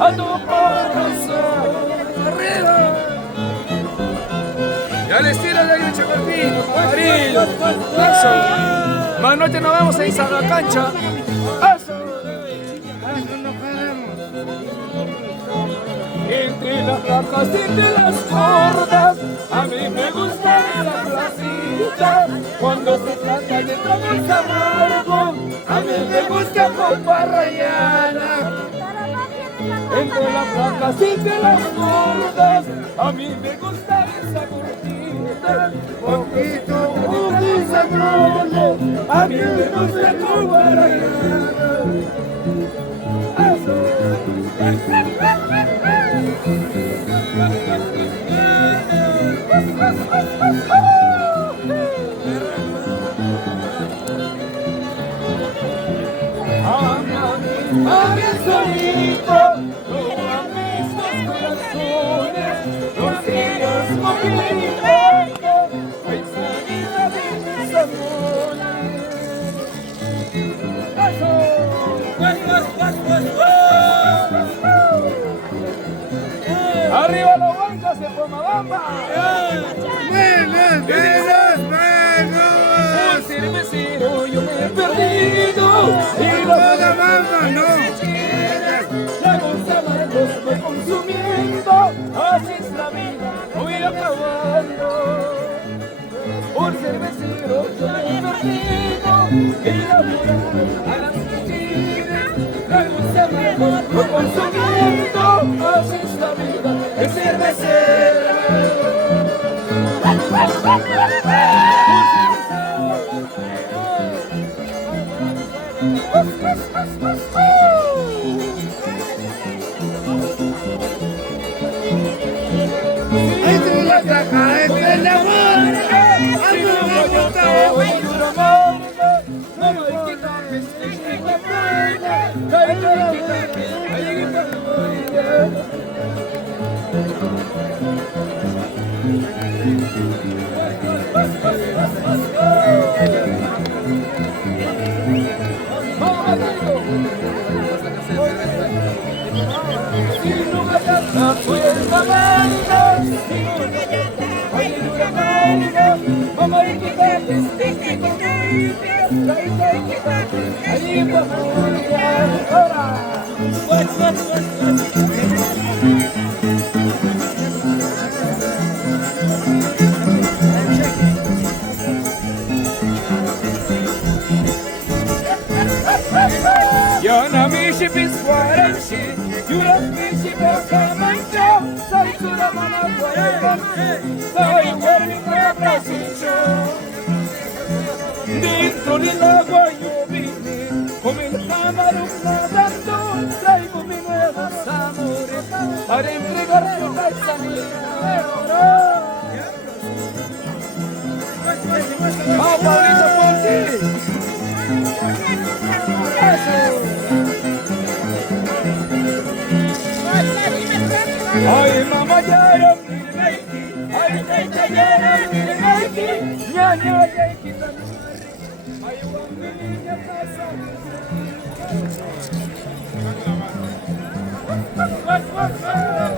A tu corazón arriba. Ya les tira de ahí un chacarpino, amarillo. Eso. Más noche nos vemos en San Cancha. Eso. Entre las placas y entre las gordas, a mí me gusta la placita. Cuando se trata de tragos amargos, a mí me gusta copa rayana. Entre las placas y entre las gordas, a mí me gusta esa gordita. Poquito, poquito sabroso, a mí me gusta copa rayana. A mi solito, tú a mis dos corazones, los días movimientos, pensadita de mis amores. Arriba los bancos de Pomabamba. Un cervecero yo me he perdido y la bamba no. Tragos amargos voy consumiendo, así es la vida, voy acabando. Un cervecero yo me he perdido y la vida a las mentiras. Tragos amargos voy consumiendo, así es la vida, el cervecero. Entre la caja, entre el amor, a tu me voy a amor. No me voy a quitar, Yana mishi biswaranshi, yurak mishi bakamancho, sai suramana guarebanshi, sai guarita brasincho. Dentro del agua yo vine, como el camarón nadando, traigo mis nuevos amores para entregarte a esa niña. Paulito por ti. Ay, mamá, ya era mi reiki. Ay, teta, ya era mi reiki. Ñaña, reiki, ay, familia, casa. Eso.